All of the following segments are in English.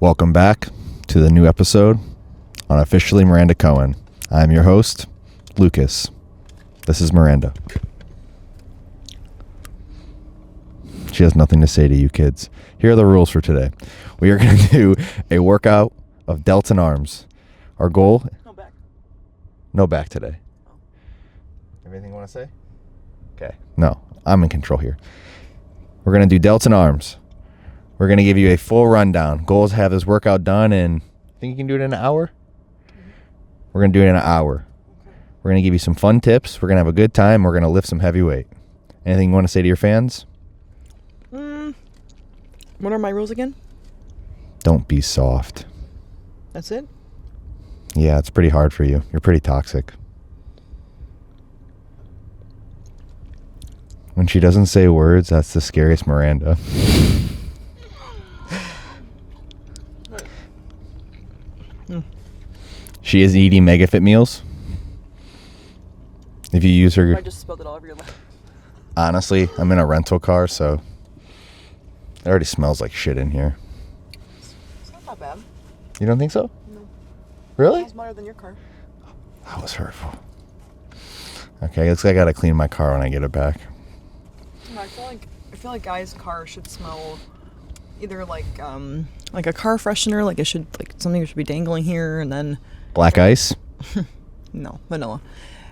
Welcome back to the new episode on Officially Miranda Cohen. I'm your host, Lucas. This is Miranda. She has nothing to say to you kids. Here are the rules for today. We are going to do a workout of delts and arms. Our goal... No back. No back today. Oh. Anything you want to say? Okay. No, I'm in control here. We're going to do delts and arms. We're going to give you a full rundown. Goal is to have this workout done in, think you can do it in an hour? We're going to do it in an hour. Okay. We're going to give you some fun tips. We're going to have a good time. We're going to lift some heavy weight. Anything you want to say to your fans? What are my rules again? Don't be soft. That's it? Yeah, it's pretty hard for you. You're pretty toxic. When she doesn't say words, that's the scariest Miranda. She is eating Megafit Meals. If you use her... I just spilled it all over your lap. Honestly, I'm in a rental car, so... It already smells like shit in here. It's not that bad. You don't think so? No. Really? It smells better than your car. That was hurtful. Okay, looks like I gotta clean my car when I get it back. No, I feel like guys' cars should smell either like a car freshener, like something should be dangling here, and then Black ice? no, vanilla.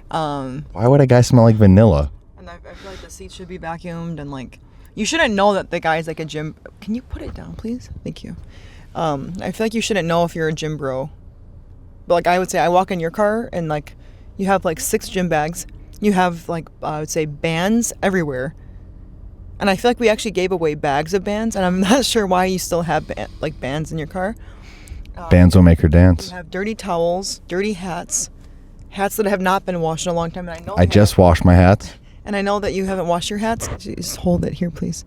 Why would a guy smell like vanilla? And I feel like the seats should be vacuumed, and like you shouldn't know that the guy's like a gym. Can you put it down, please? Thank you. I feel like you shouldn't know if you're a gym bro. But like I would say, I walk in your car and like you have like 6 gym bags. You have like I would say bands everywhere. And I feel like we actually gave away bags of bands, and I'm not sure why you still have bands in your car. Bands will make her dance. You have dirty towels, dirty hats that have not been washed in a long time. And I just washed my hats. And I know that you haven't washed your hats. Just hold it here, please.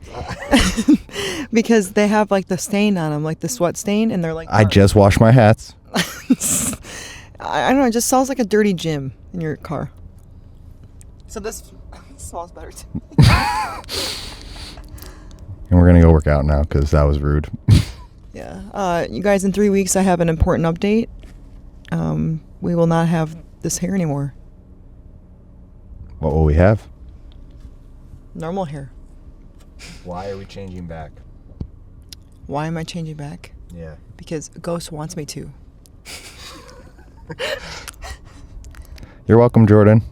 Because they have like the stain on them, like the sweat stain, and they're like... I just washed my hats. I don't know, it just smells like a dirty gym in your car. So this smells better too. And we're going to go work out now because that was rude. Yeah. You guys, in 3 weeks, I have an important update. We will not have this hair anymore. What will we have? Normal hair. Why are we changing back? Why am I changing back? Yeah. Because Ghost wants me to. You're welcome, Jordan.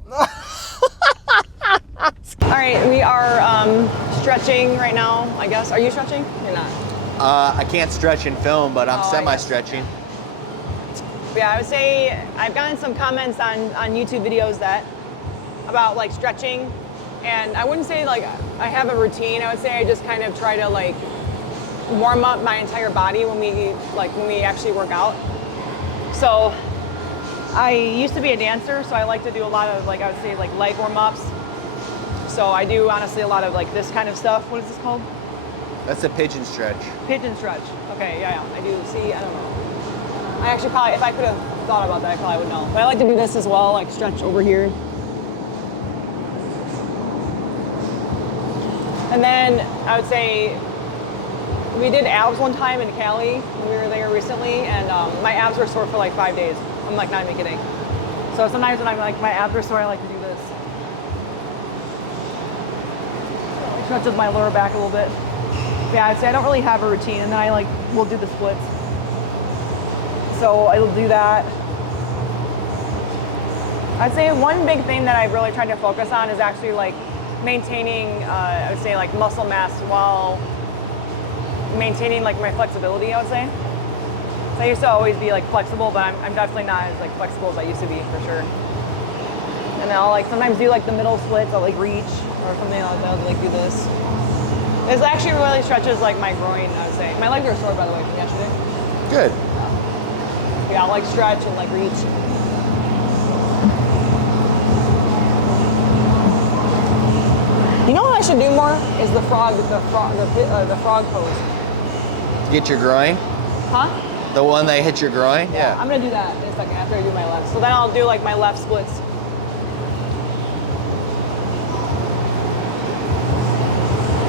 All right, we are stretching right now, I guess. Are you stretching? You're not. I can't stretch and film, but I'm semi-stretching. Yeah, I would say I've gotten some comments on YouTube videos about like stretching, and I wouldn't say like I have a routine. I would say I just kind of try to like warm up my entire body when we actually work out. So I used to be a dancer, so I like to do a lot of like I would say like leg warm-ups. So I do honestly a lot of like this kind of stuff. What is this called? That's a pigeon stretch. Pigeon stretch. Okay, yeah, I do. See, I don't know. I actually probably, if I could have thought about that, I probably would know. But I like to do this as well, like stretch over here. And then I would say we did abs one time in Cali when we were there recently, and my abs were sore for like 5 days. I'm like not even kidding. So sometimes when I'm like my abs are sore, I like to do this. It stretches my lower back a little bit. Yeah, I'd say I don't really have a routine, and then I will do the splits. So I'll do that. I'd say one big thing that I've really tried to focus on is actually like maintaining, I would say like muscle mass while maintaining like my flexibility, I would say. So I used to always be like flexible, but I'm definitely not as like flexible as I used to be for sure. And then I'll like sometimes do like the middle splits, I'll like reach or something like that, I'll like do this. This actually really stretches like my groin, I would say. My legs are sore by the way from yesterday. Good. Yeah, I'll like stretch and like reach. You know what I should do more? Is the frog pose. Get your groin? Huh? The one that hits your groin? Yeah. I'm gonna do that in a second after I do my left. So then I'll do like my left splits.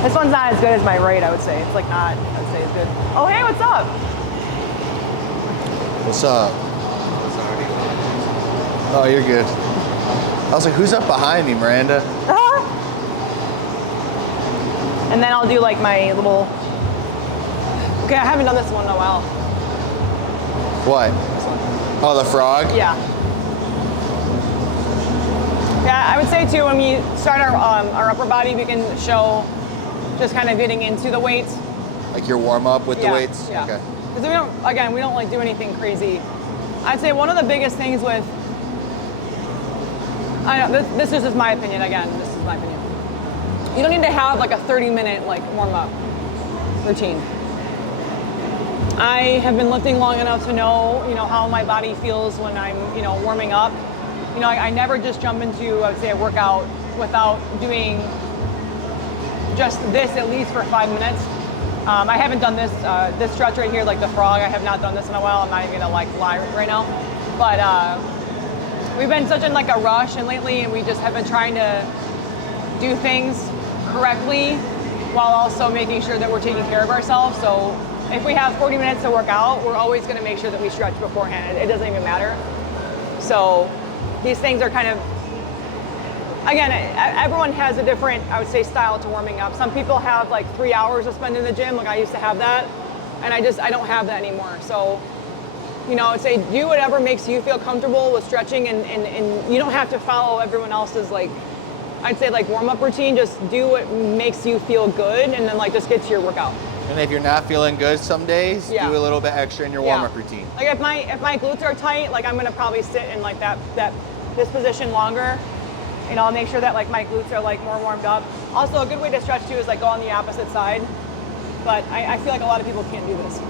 This one's not as good as my right, I would say. It's like not, I would say, as good. Oh, hey, what's up? What's up? Oh, you're good. I was like, who's up behind me, Miranda? And then I'll do like my little. Okay, I haven't done this one in a while. What? Oh, the frog? Yeah. Yeah, I would say too, when we start our upper body, we can show just kind of getting into the weights. Like your warm up with the weights? Yeah. Okay. Because we don't like do anything crazy. I'd say one of the biggest things with, I know, this is just my opinion, again, this is my opinion. You don't need to have like a 30-minute like warm up routine. I have been lifting long enough to know, how my body feels when I'm, warming up. I never just jump into, I would say, a workout without doing just this at least for 5 minutes. I haven't done this stretch right here, like the frog. I have not done this in a while. I'm not even gonna lie right now. But we've been such in like a rush and lately, and we just have been trying to do things correctly while also making sure that we're taking care of ourselves. So if we have 40 minutes to work out, we're always gonna make sure that we stretch beforehand. It doesn't even matter. So these things are kind of, again, everyone has a different, I would say, style to warming up. Some people have like 3 hours to spend in the gym. Like I used to have that, and I don't have that anymore. So, I would say do whatever makes you feel comfortable with stretching, and you don't have to follow everyone else's like, I'd say like warm up routine. Just do what makes you feel good, and then like just get to your workout. And if you're not feeling good some days, do a little bit extra in your warm up routine. Like if my glutes are tight, like I'm gonna probably sit in like this position longer. I'll make sure that like my glutes are like more warmed up. Also, a good way to stretch too is like go on the opposite side. But I feel like a lot of people can't do this.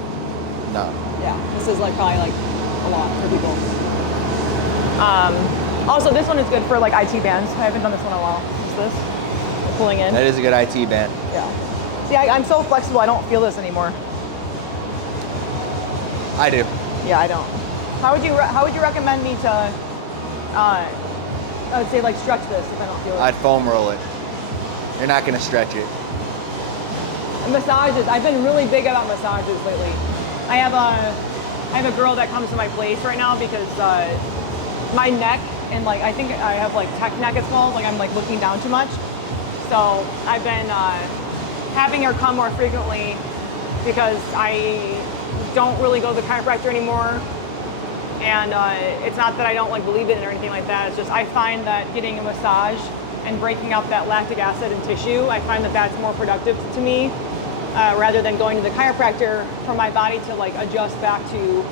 No. Yeah, this is like probably like a lot for people. Also, this one is good for like IT bands. I haven't done this one in a while. What's this? Pulling in. That is a good IT band. Yeah. See, I'm so flexible. I don't feel this anymore. I do. Yeah, I don't. How would you recommend me to? I would say like stretch this if I don't feel it. I'd foam roll it. You're not gonna stretch it. And massages. I've been really big about massages lately. I have a girl that comes to my place right now because my neck and like I think I have like tech neck it's called. Like I'm like looking down too much. So I've been having her come more frequently because I don't really go to the chiropractor anymore. And it's not that I don't like believe in it or anything like that. It's just I find that getting a massage and breaking up that lactic acid in tissue, I find that that's more productive to me rather than going to the chiropractor for my body to like adjust back to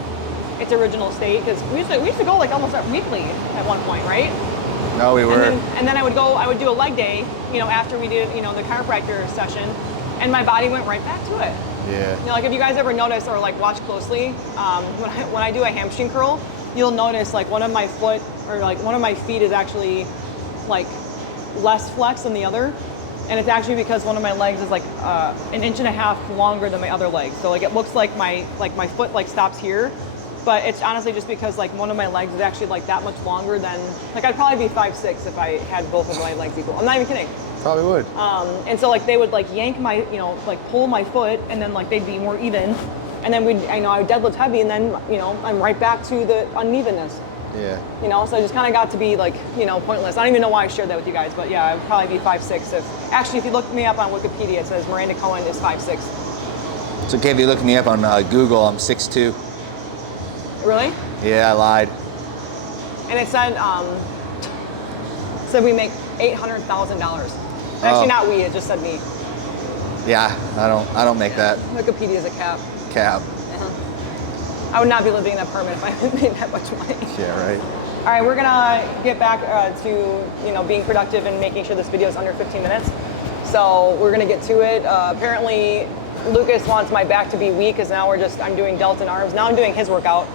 its original state. Because we used to go like almost weekly at one point, right? No, we were. And then I would do a leg day, after we did, the chiropractor session, and my body went right back to it. Yeah. Like if you guys ever notice or like watch closely, when I do a hamstring curl, you'll notice like one of my foot or like one of my feet is actually like less flex than the other, and it's actually because one of my legs is like 1.5 inches longer than my other leg. So like it looks like my foot like stops here, but it's honestly just because like one of my legs is actually like that much longer than like I'd probably be 5'6" if I had both of my legs equal. I'm not even kidding. Probably would. And so like they would like yank my, like pull my foot, and then like they'd be more even, and then I would deadlift heavy, and then I'm right back to the unevenness. Yeah. So I just kind of got to be like pointless. I don't even know why I shared that with you guys, but yeah, I'd probably be 5'6". If you look me up on Wikipedia, it says Miranda Cohen is 5'6". It's okay if you look me up on Google. I'm 6'2". Really? Yeah, I lied. And it said we make $800,000. Actually, not we. It just said me. Yeah, I don't make that. Wikipedia is a cap. Cap. I would not be living in that apartment if I hadn't made that much money. Yeah, right. All right, we're gonna get back to being productive and making sure this video is under 15 minutes. So we're gonna get to it. Apparently, Lucas wants my back to be weak because now I'm doing delts and arms. Now I'm doing his workout.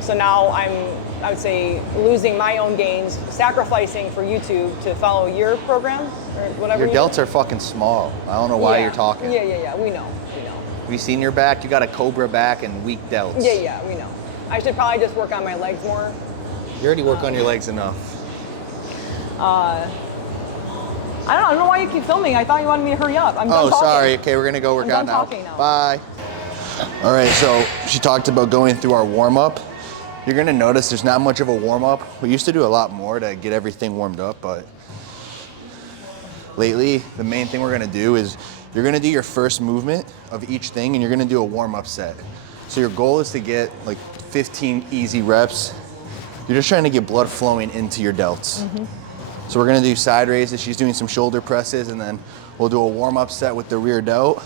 So now I would say losing my own gains, sacrificing for YouTube to follow your program or whatever. Your delts are fucking small. I don't know why you're talking. Yeah. We know. Have you seen your back? You got a cobra back and weak delts. Yeah, we know. I should probably just work on my legs more. You already work on your legs enough. I don't know why you keep filming. I thought you wanted me to hurry up. I'm done talking. Sorry. Okay, we're gonna go work out now. Talking now. Bye. All right, so she talked about going through our warm up. You're gonna notice there's not much of a warm up. We used to do a lot more to get everything warmed up, but lately, the main thing we're gonna do is you're gonna do your first movement of each thing and you're gonna do a warm up set. So your goal is to get like 15 easy reps. You're just trying to get blood flowing into your delts. So we're gonna do side raises. She's doing some shoulder presses, and then we'll do a warm up set with the rear delt,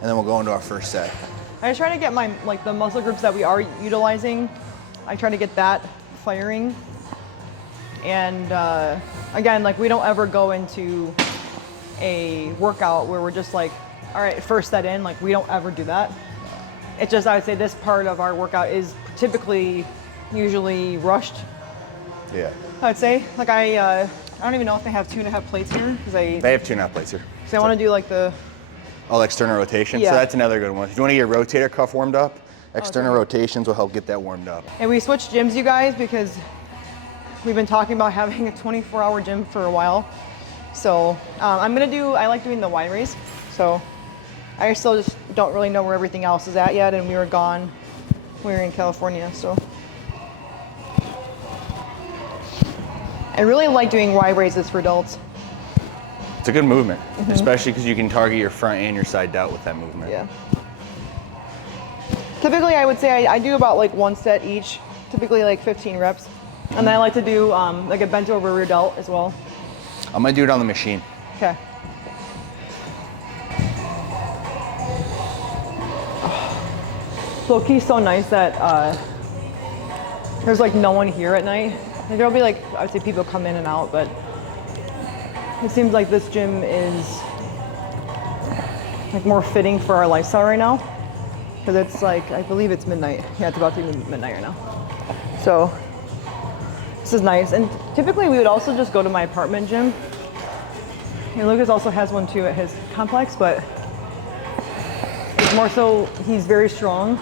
and then we'll go into our first set. I just try to get my, like the muscle groups that we are utilizing, I try to get that firing. And again, like we don't ever go into a workout where we're just like, all right, first set in, like we don't ever do that. It's just, I would say this part of our workout is typically usually rushed. Yeah. I would say, like I don't even know if they have 2.5 plates here, because They have 2.5 plates here. So I want to do like the external rotation. Yeah. So that's another good one. If you want to get your rotator cuff warmed up, external rotations will help get that warmed up. And we switched gyms, you guys, because we've been talking about having a 24-hour gym for a while. So I like doing the wide raise. So I still just don't really know where everything else is at yet, and we were gone. We were in California, so. I really like doing wide raises for delts. It's a good movement, especially because you can target your front and your side delt with that movement. Yeah. Typically, I would say I do about like one set each, typically like 15 reps. And then I like to do like a bent over rear delt as well. I'm gonna do it on the machine. Okay. Low-key's so nice that there's like no one here at night. Like, there'll be like, I would say people come in and out, but it seems like this gym is like more fitting for our lifestyle right now. Because it's like, I believe it's midnight. Yeah, it's about to be midnight right now. So this is nice. And typically we would also just go to my apartment gym. And Lucas also has one too at his complex, but it's more so he's very strong.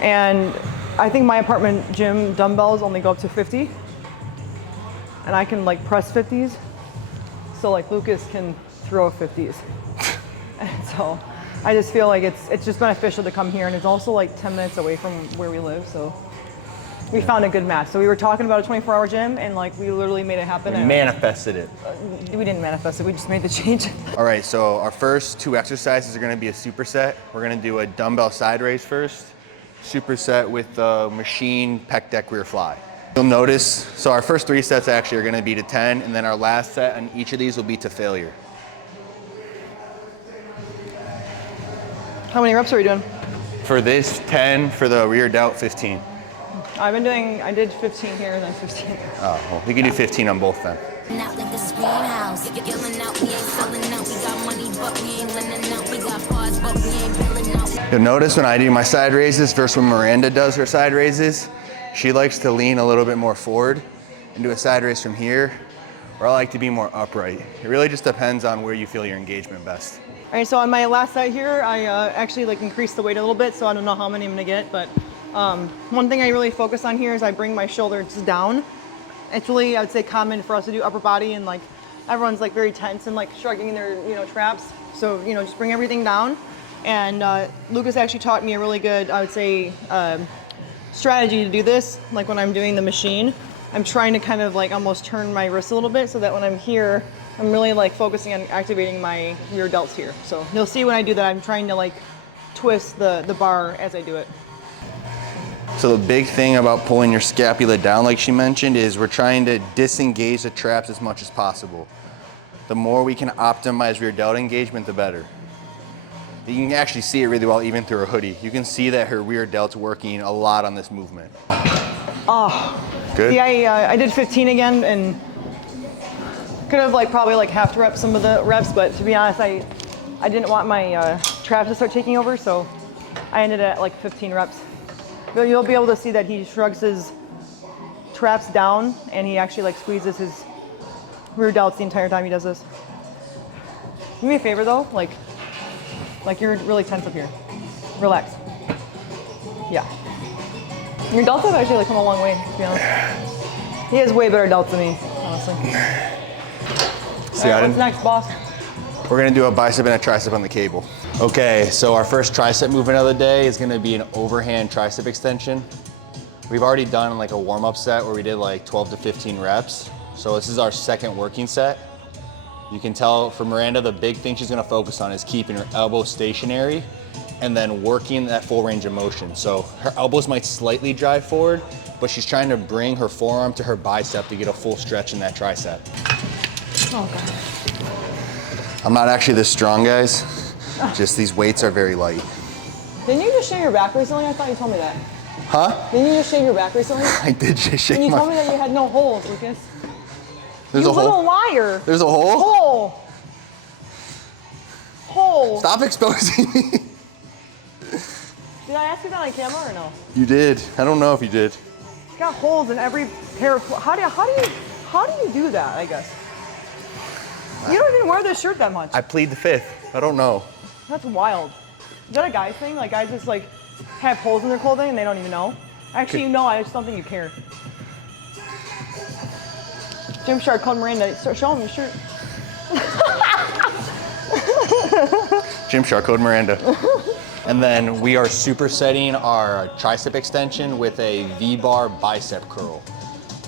And I think my apartment gym dumbbells only go up to 50. And I can like press 50s. So like Lucas can throw 50s. And so I just feel like it's just beneficial to come here, and it's also like 10 minutes away from where we live, so we found a good match. So we were talking about a 24-hour gym, and like we literally made it happen. We manifested it. We didn't manifest it, we just made the change. All right, so our first 2 exercises are gonna be a superset. We're gonna do a dumbbell side raise first, superset with the machine pec deck rear fly. You'll notice, so our first 3 sets actually are gonna be to 10, and then our last set on each of these will be to failure. How many reps are we doing? For this, 10, for the rear delt, 15. I did 15 here and then 15. Oh, well, we can do 15 on both then. You'll notice when I do my side raises versus when Miranda does her side raises, she likes to lean a little bit more forward and do a side raise from here, or I like to be more upright. It really just depends on where you feel your engagement best. All right, so on my last set here, I actually like increased the weight a little bit, so I don't know how many I'm gonna get, but one thing I really focus on here is I bring my shoulders down. It's really, I would say, common for us to do upper body, and like everyone's like very tense and like shrugging their traps. So just bring everything down. And Lucas actually taught me a really good, I would say, strategy to do this. Like when I'm doing the machine, I'm trying to kind of like almost turn my wrist a little bit so that when I'm here, I'm really like focusing on activating my rear delts here. So you'll see when I do that, I'm trying to like twist the bar as I do it. So the big thing about pulling your scapula down, like she mentioned, is we're trying to disengage the traps as much as possible. The more we can optimize rear delt engagement, the better. You can actually see it really well even through her hoodie. You can see that her rear delt's working a lot on this movement. Oh, good. Yeah, I did 15 again, and could have like probably like half to rep some of the reps, but to be honest, I didn't want my traps to start taking over, so I ended at like 15 reps. But you'll be able to see that he shrugs his traps down, and he actually like squeezes his rear delts the entire time he does this. Do me a favor though, like you're really tense up here. Relax. Yeah. Your delts have actually like come a long way, to be honest. He has way better delts than me, honestly. See, all right, what's next, boss? We're gonna do a bicep and a tricep on the cable. Okay, so our first tricep movement of the day is gonna be an overhand tricep extension. We've already done like a warm-up set where we did like 12 to 15 reps. So this is our second working set. You can tell for Miranda, the big thing she's gonna focus on is keeping her elbow stationary and then working that full range of motion. So her elbows might slightly drive forward, but she's trying to bring her forearm to her bicep to get a full stretch in that tricep. Oh God. I'm not actually this strong, guys. Just these weights are very light. Didn't you just shave your back recently? I thought you told me that. Huh? Didn't you just shave your back recently? I did just shave And you my... told me that you had no holes, Lucas. There's you a hole. little liar. There's a hole? Hole. Hole. Stop exposing me. Did I ask you that on camera or no? You did. I don't know if you did. You got holes in every pair of clothes. How do you do that, I guess? You don't even wear this shirt that much. I plead the fifth. I don't know. That's wild. Is that a guy's thing? Like guys just like have holes in their clothing and they don't even know? Actually, you know, I just don't think you care. Gymshark called Miranda. Start showing me your shirt. Gymshark code Miranda. And then we are supersetting our tricep extension with a V-bar bicep curl.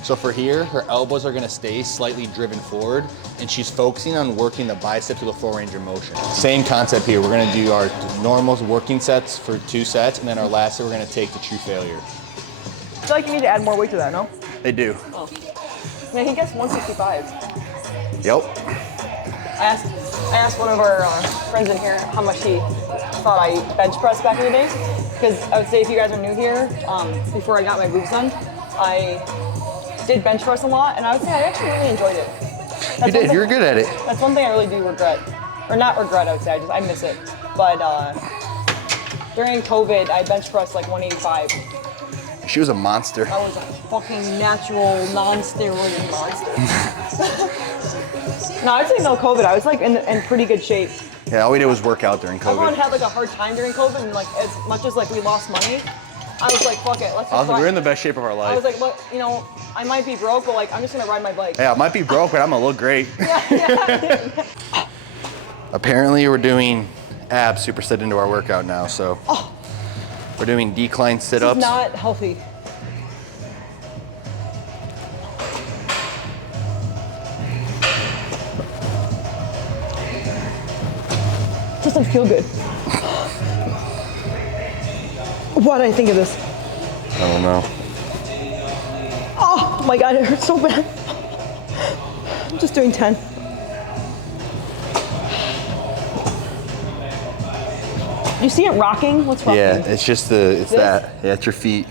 So for here, her elbows are gonna stay slightly driven forward and she's focusing on working the bicep to the full range of motion. Same concept here. We're gonna do our normal working sets for 2 sets and then our last set we're gonna take to true failure. I feel like you need to add more weight to that, no? They do. Oh. Man, he gets 165. Yep. I asked one of our friends in here how much he thought I bench pressed back in the day. Because I would say if you guys are new here, before I got my boobs done, I did bench press a lot, and I would say I actually really enjoyed it. You did, you're good at it. That's one thing I really do regret. Or not regret, I would say, I miss it. But during COVID, I bench pressed like 185. She was a monster. I was a fucking natural, non-steroid monster. No, I'd say no COVID. I was like in pretty good shape. Yeah, all we did was work out during COVID. Everyone had like a hard time during COVID, and like as much as like we lost money, I was like, fuck it, let's just We're in the best shape of our life. I was like, look, you know, I might be broke, but like I'm just gonna ride my bike. Yeah, I might be broke, but I'm gonna look great. Yeah. Apparently we're doing ab superset into our workout now, so we're doing decline sit-ups. It's not healthy. Doesn't feel good. Why did I think of this? I don't know. Oh my God, it hurts so bad. I'm just doing 10. You see it rocking? What's rocking? Yeah, it's just it's This? that. Yeah, it's your feet.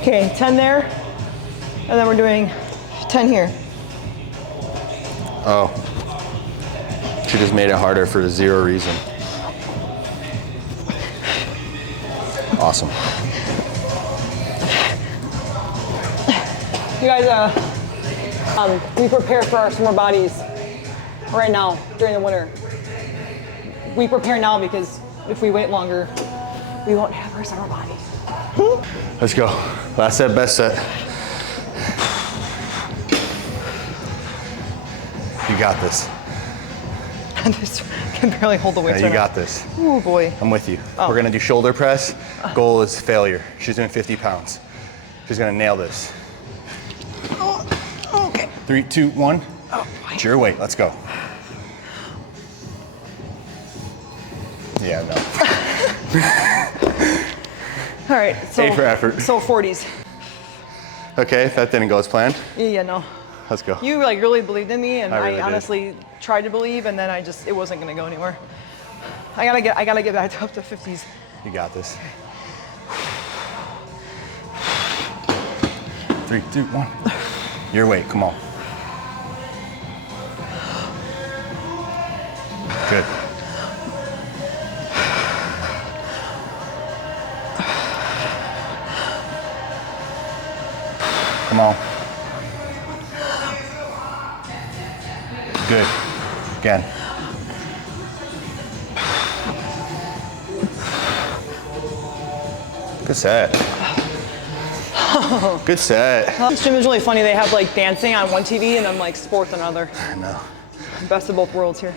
Okay, 10 there, and then we're doing 10 here. Oh. She just made it harder for zero reason. Awesome. You guys, we prepare for our summer bodies right now during the winter. We prepare now because if we wait longer, we won't have our summer bodies. Let's go. Last set, best set. You got this. I can barely hold the weights Yeah, right you now. got this. Oh boy. I'm with you. Oh. We're gonna do shoulder press. Goal is failure. She's doing 50 pounds. She's gonna nail this. Oh, okay. 3, 2, 1. Oh, It's your weight. Let's go. Yeah, no. All right. So, A for effort. So 40s. Okay, that didn't go as planned. Yeah, no. Let's go. You like really believed in me, and I really I honestly tried to believe, and then it wasn't gonna go anywhere. I gotta get back up to 50s. You got this. 3, 2, 1. Your weight, come on. Good. Come on. Good. Again. Good set. Good set. This gym is really funny. They have like dancing on one TV and then like sports on another. I know. Best of both worlds here.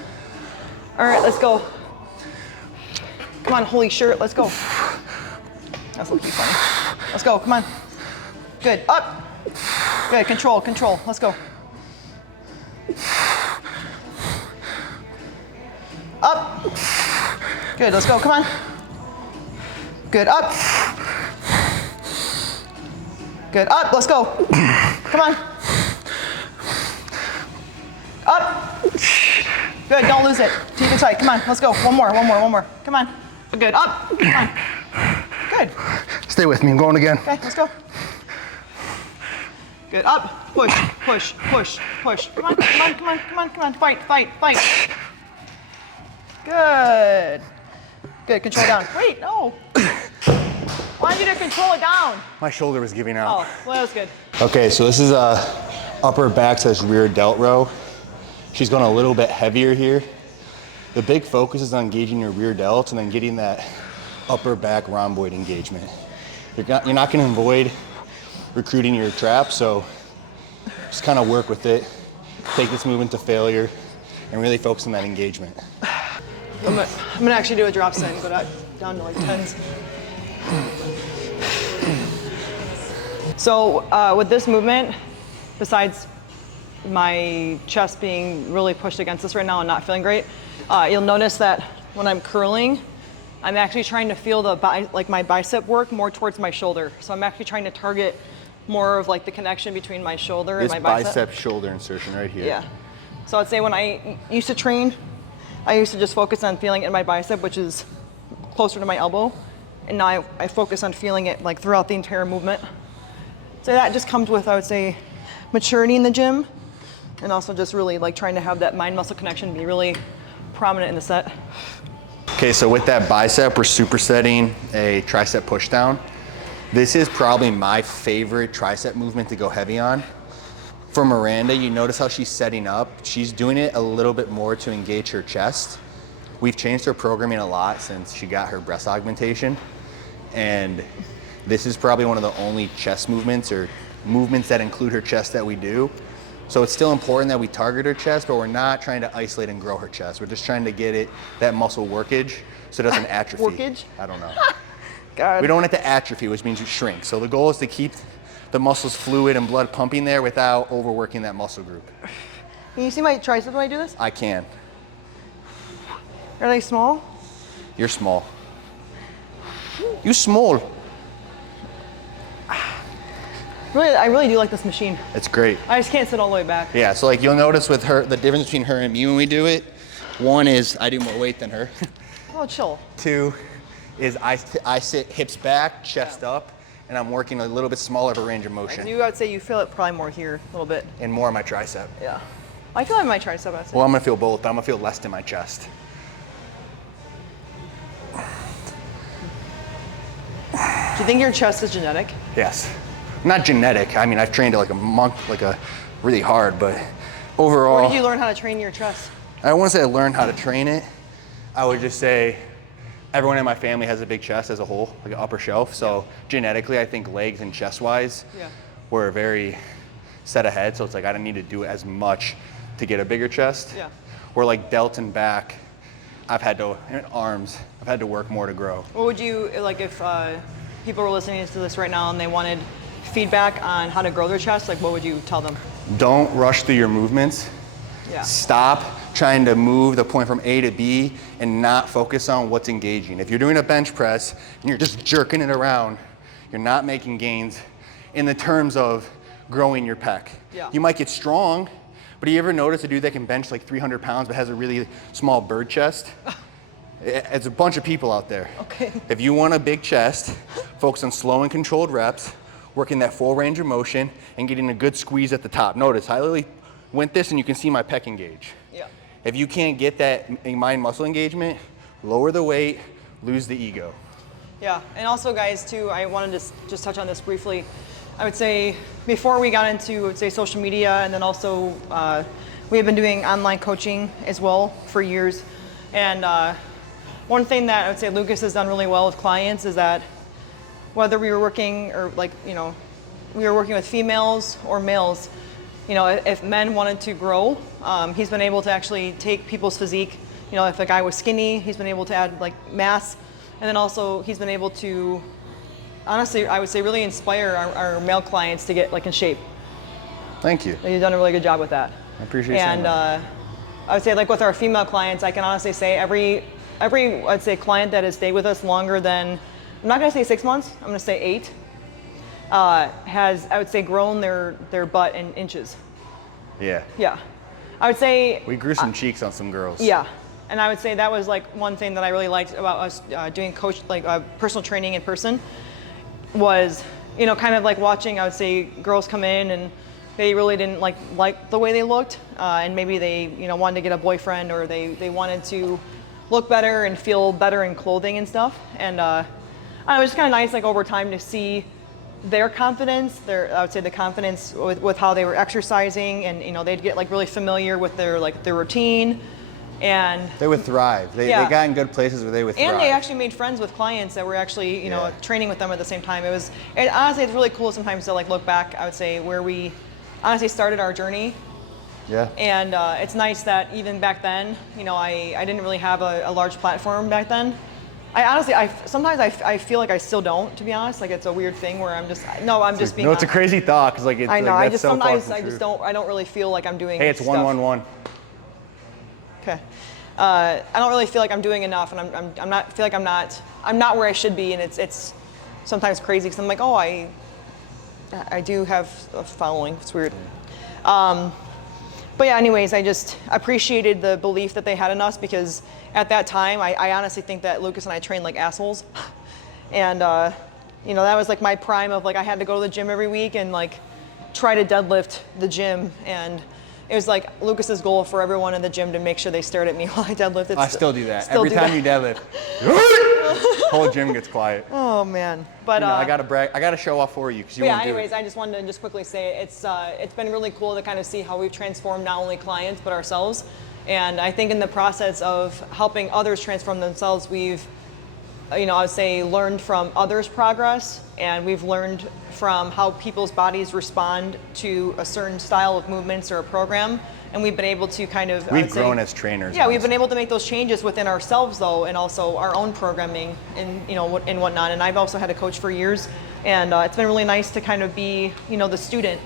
All right, let's go. Come on, holy shirt, let's go. That's looking funny. Let's go, come on. Good, up. Good, control, control, let's go. Up. Good, let's go, come on. Good, up. Good, up, let's go. Come on. Up. Good, don't lose it. Keep it tight, come on, let's go. One more. Come on. Good, up, come on. Good. Stay with me, I'm going again. Okay, let's go. Good, up, push. Come on. Fight. Good. Good, control down. Wait, no. I want you to control it down. My shoulder was giving out. Oh, well, that was good. Okay, so this is a upper back / rear delt row. She's going a little bit heavier here. The big focus is on engaging your rear delts and then getting that upper back rhomboid engagement. You're not going to avoid recruiting your trap, so just kind of work with it. Take this movement to failure and really focus on that engagement. I'm gonna actually do a drop set and go down to like 10s. So with this movement, besides my chest being really pushed against this right now and not feeling great, you'll notice that when I'm curling, I'm actually trying to feel my bicep work more towards my shoulder. So I'm actually trying to target more of like the connection between my shoulder and my bicep. This bicep shoulder insertion right here. Yeah. So I'd say when I used to train, I used to just focus on feeling it in my bicep, which is closer to my elbow. And now I focus on feeling it like throughout the entire movement. So that just comes with, I would say, maturity in the gym, and also just really like trying to have that mind-muscle connection be really prominent in the set. Okay, so with that bicep, we're supersetting a tricep pushdown. This is probably my favorite tricep movement to go heavy on. For Miranda, you notice how she's setting up. She's doing it a little bit more to engage her chest. We've changed her programming a lot since she got her breast augmentation. And this is probably one of the only chest movements or movements that include her chest that we do. So it's still important that we target her chest, but we're not trying to isolate and grow her chest. We're just trying to get that muscle workage so it doesn't atrophy. Workage? I don't know. God. We don't want it to atrophy, which means you shrink. So the goal is to keep the muscles fluid and blood pumping there without overworking that muscle group. Can you see my triceps when I do this? I can. Are they small? You're small. You small. Really, I really do like this machine. It's great. I just can't sit all the way back. Yeah, so like you'll notice with her, the difference between her and me when we do it, one is I do more weight than her. Oh, chill. Two is I sit hips back, chest up, and I'm working a little bit smaller of a range of motion. I would say you feel it probably more here a little bit. And more on my tricep. Yeah. I feel it in my tricep, I say. Well, I'm gonna feel both, but I'm gonna feel less in my chest. Do you think your chest is genetic? Yes. Not genetic. I mean, I've trained it like a monk, really hard, but overall. Where did you learn how to train your chest? I don't want to say I learned how to train it. I would just say everyone in my family has a big chest as a whole, like an upper shelf. So genetically, I think legs and chest-wise, we're very set ahead. So it's like I don't need to do as much to get a bigger chest. Yeah. Where like delts and back, and arms, I've had to work more to grow. What would you, like if people were listening to this right now and they wanted feedback on how to grow their chest, like what would you tell them? Don't rush through your movements. Yeah. Stop trying to move the point from A to B and not focus on what's engaging. If you're doing a bench press and you're just jerking it around, you're not making gains in the terms of growing your pec. Yeah. You might get strong, but you ever notice a dude that can bench like 300 pounds but has a really small bird chest? It's a bunch of people out there. Okay. If you want a big chest, focus on slow and controlled reps, working that full range of motion, and getting a good squeeze at the top. Notice, I literally went this and you can see my pec engage. Yeah. If you can't get that mind muscle engagement, lower the weight, lose the ego. Yeah, and also guys too, I wanted to just touch on this briefly. I would say before we got into, I would say, social media, and then also we have been doing online coaching as well for years. And one thing that I would say Lucas has done really well with clients is that whether we were working or we were working with females or males, if men wanted to grow, he's been able to actually take people's physique. If a guy was skinny, he's been able to add like mass And then also he's been able to, honestly, I would say really inspire our male clients to get like in shape. Thank you. You've done a really good job with that. I appreciate saying that. I would say like with our female clients, I can honestly say every I'd say client that has stayed with us longer than, I'm not gonna say 6 months, I'm gonna say 8, has, I would say, grown their butt in inches. Yeah. Yeah. I would say. We grew some cheeks on some girls. Yeah. And I would say that was like one thing that I really liked about us doing personal training in person was, kind of like watching, I would say, girls come in and they really didn't like the way they looked, and maybe they wanted to get a boyfriend, or they wanted to look better and feel better in clothing and stuff. And it was just kind of nice, like over time, to see their confidence, I would say the confidence with how they were exercising, and they'd get like really familiar with their routine. And they would thrive. They got in good places where they would thrive. And they actually made friends with clients that were actually, training with them at the same time. Honestly, it's really cool sometimes to like look back, I would say, where we honestly started our journey. Yeah. And it's nice that even back then, I didn't really have a large platform back then. Sometimes I feel like I still don't, to be honest. Like it's a weird thing where I'm just being. No, it's a crazy thought, because like it's. I know. Like, I don't really feel like I'm doing. Hey, it's 111. Okay. I don't really feel like I'm doing enough, and I'm not where I should be, and it's sometimes crazy because I'm like, oh, I do have a following. It's weird. But yeah, anyways, I just appreciated the belief that they had in us, because at that time, I honestly think that Lucas and I trained like assholes, and that was like my prime of like I had to go to the gym every week and like try to deadlift the gym, and it was like Lucas's goal for everyone in the gym to make sure they stared at me while I deadlifted. I still do that. Every time you deadlift, whole gym gets quiet. Oh man, but I gotta brag. I gotta show off for you, because you won't do it. Anyways, I just wanted to just quickly say it's been really cool to kind of see how we've transformed not only clients but ourselves, and I think in the process of helping others transform themselves, we've I would say learned from others' progress, and we've learned from how people's bodies respond to a certain style of movements or a program, and we've been able to kind of we've grown as trainers. Yeah, we've been able to make those changes within ourselves though, and also our own programming and and whatnot. And I've also had a coach for years, and it's been really nice to kind of be the student,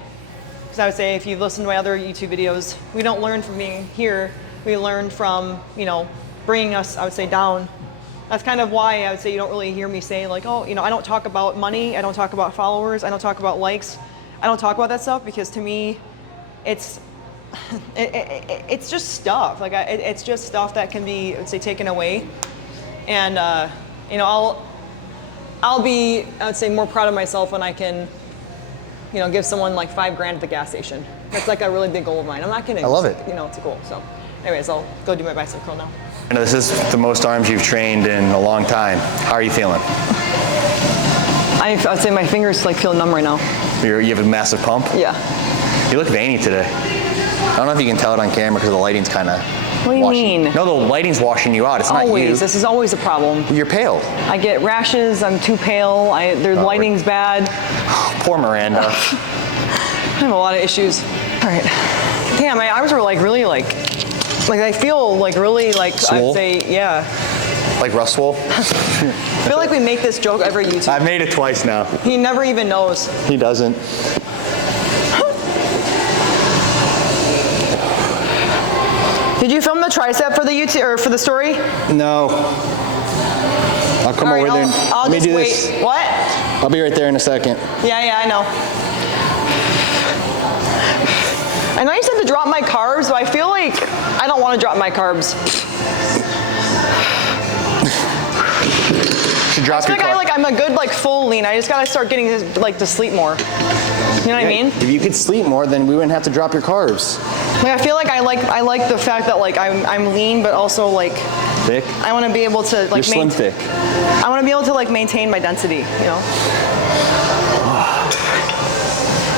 because I would say if you've listened to my other YouTube videos, we don't learn from being here, we learn from bringing us, I would say, down. That's kind of why I would say you don't really hear me say like, oh, I don't talk about money, I don't talk about followers, I don't talk about likes, I don't talk about that stuff, because to me, it's just stuff. Like it's just stuff that can be, I would say, taken away, and I'll be, I would say, more proud of myself when I can, give someone like $5,000 at the gas station. That's like a really big goal of mine. I'm not kidding. I love it. It's a goal. So, anyways, I'll go do my bicep curl now. This is the most arms you've trained in a long time. How are you feeling? I'd say my fingers like feel numb right now. You have a massive pump? Yeah. You look veiny today. I don't know if you can tell it on camera because the lighting's kind of. What do you mean? No, the lighting's washing you out. It's not you. Always. This is always a problem. You're pale. I get rashes. I'm too pale. The lighting's bad. Poor Miranda. I have a lot of issues. All right. Damn, my arms were like really like I feel like really like swole? I'd say, yeah. Like rough swole? I feel like we make this joke every YouTube. I've made it twice now. He never even knows. He doesn't. Did you film the tricep for the YouTube or for the story? No. I'll come over there. I'll Let me just do wait. this. What? I'll be right there in a second. Yeah, I know. I know you said to drop my carbs, but I feel like I don't want to drop my carbs. Should drop I feel like I'm a good full lean. I just gotta start getting to sleep more. You know what I mean? If you could sleep more, then we wouldn't have to drop your carbs. I feel like I like the fact that I'm lean, but also thick. I want to be able to You're slim thick. I want to be able to maintain my density.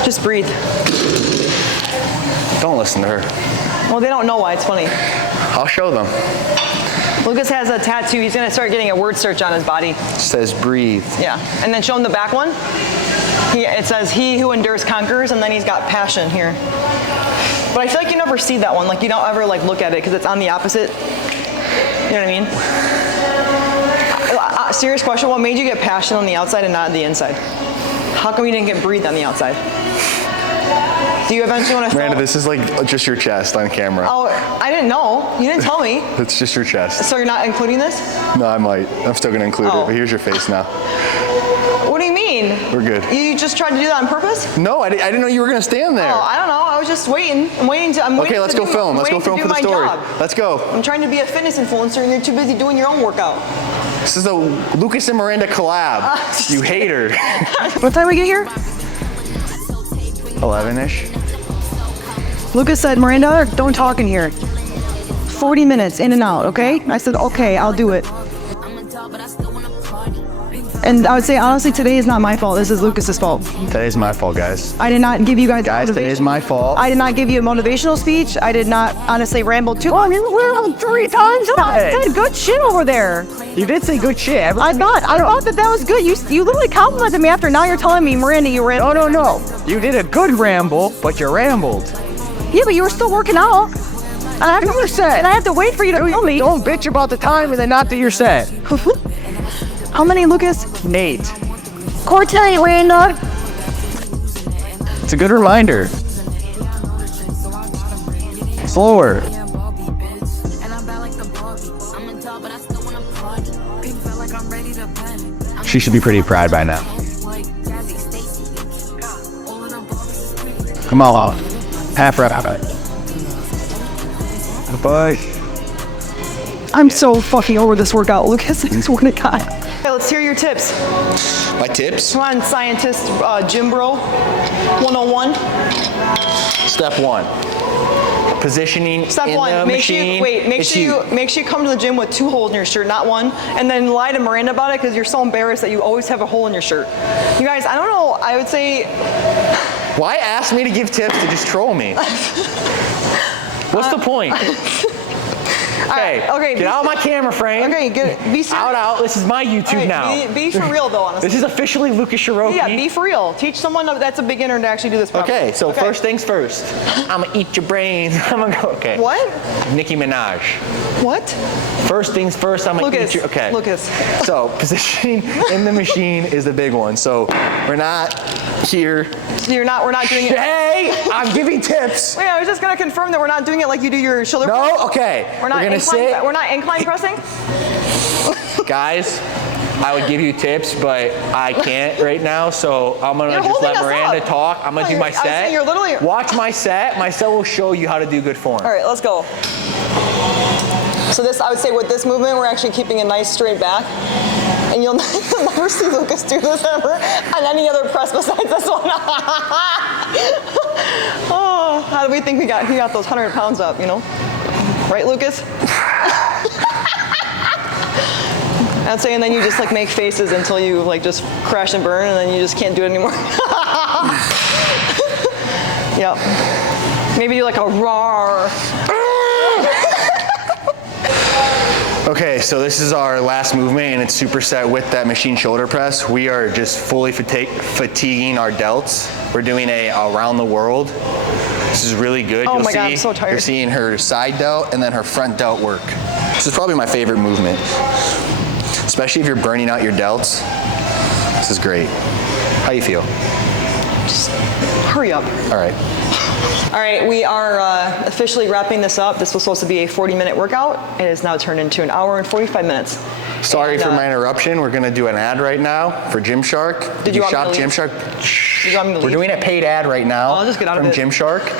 Just breathe. Don't listen to her. Well, they don't know why. It's funny. I'll show them. Lucas has a tattoo. He's gonna start getting a word search on his body. It says breathe. Yeah, and then show him the back one. It says he who endures conquers, and then he's got passion here. But I feel like you never see that one. You don't ever look at it because it's on the opposite. You know what I mean? Serious question, what made you get passion on the outside and not on the inside? How come you didn't get breathed on the outside? Do you eventually want to Miranda, this is like just your chest on camera. Oh, I didn't know. You didn't tell me. It's just your chest. So you're not including this? No, I might. I'm still gonna include it, but here's your face now. What do you mean? We're good. You just tried to do that on purpose? No, I didn't know you were gonna stand there. Oh, I don't know. I was just waiting. I'm waiting to. Okay, let's go film. Let's go film for the story. Let's go. I'm trying to be a fitness influencer, and you're too busy doing your own workout. This is the Lucas and Miranda collab. You hater. What time we get here? 11-ish. Lucas said, Miranda, don't talk in here. 40 minutes in and out, okay? I said, okay, I'll do it. And I would say, honestly, today is not my fault. This is Lucas's fault. Today's my fault, guys. I did not give you guys Today is my fault. I did not give you a motivational speech. I did not, honestly, ramble too. I mean, we're on 3 times I said good shit over there. You did say good shit. I thought that was good. You literally complimented me after. Now you're telling me, Miranda, you ran. No. You did a good ramble, but you rambled. Yeah, but you were still working out. And I have to wait for you to tell me. Don't bitch about the time and then not do your set. How many, Lucas? Nate. Cortez, Miranda. It's a good reminder. Slower. She should be pretty proud by now. Come on. Half rep. Push. I'm so fucking over this workout, Lucas. I swear to God. Okay, let's hear your tips. My tips? Come on, scientist, gym bro. 101. Step 1. Positioning Step in 1. the Make machine. sure you come to the gym with 2 holes in your shirt, not 1, and then lie to Miranda about it because you're so embarrassed that you always have a hole in your shirt. You guys, I don't know. I would say. Why ask me to give tips to just troll me? What's the point? Okay. Get out of my camera frame. Okay, be serious. Out. This is my YouTube now. Be for real though, honestly. This is officially Lucas Shiroki. Yeah, be for real. Teach someone that's a beginner to actually do this properly. Okay, so first things first. I'm gonna eat your brains. I'm gonna go. Okay. What? Nicki Minaj. What? First things first. I'm gonna eat your. Okay. Lucas. So positioning in the machine is the big one. So we're not here. We're not doing it. Hey, I'm giving tips. Wait, I was just gonna confirm that we're not doing it like you do your shoulder. No. Okay. We're not incline pressing. Guys, I would give you tips, but I can't right now, so I'm gonna just let Miranda talk. I'm gonna do my set. Watch my set. My set will show you how to do good form. All right, let's go. So this, I would say with this movement, we're actually keeping a nice straight back. And you'll never see Lucas do this ever on any other press besides this one. Oh, how do we think he got those 100 pounds up, you know? Right, Lucas? I'd say, and then you just like make faces until you like just crash and burn, and then you just can't do it anymore. Yep. Maybe do like a roar. Okay, so this is our last movement, and it's superset with that machine shoulder press. We are just fully fatiguing our delts. We're doing a around the world. This is really good. Oh my God, I'm so tired. You're seeing her side delt and then her front delt work. This is probably my favorite movement, especially if you're burning out your delts. This is great. How you feel? Just hurry up. All right. All right, we are officially wrapping this up. This was supposed to be a 40-minute workout. It has now turned into an hour and 45 minutes. Sorry for my interruption. We're gonna do an ad right now for Gymshark. Did you shop Gymshark? We're doing a paid ad right now. I'll just get out of it. From Gymshark.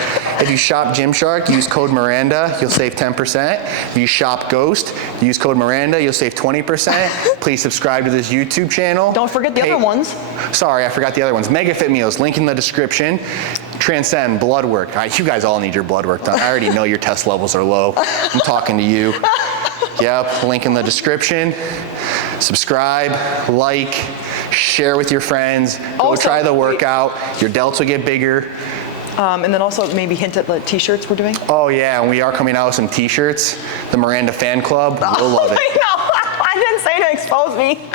If you shop Gymshark, use code Miranda, you'll save 10%. If you shop Ghost, use code Miranda, you'll save 20%. Please subscribe to this YouTube channel. Don't forget the other ones. Sorry, I forgot the other ones. Megafit Meals, link in the description. Transcend, blood work. You guys all need your blood work done. I already know your test levels are low. I'm talking to you. Yep, link in the description. Subscribe, like, share with your friends. Go try the workout. Your delts will get bigger. And then also maybe hint at the t-shirts we're doing. Oh yeah, and we are coming out with some t-shirts. The Miranda fan club, you'll love it. I know, I didn't say to expose me.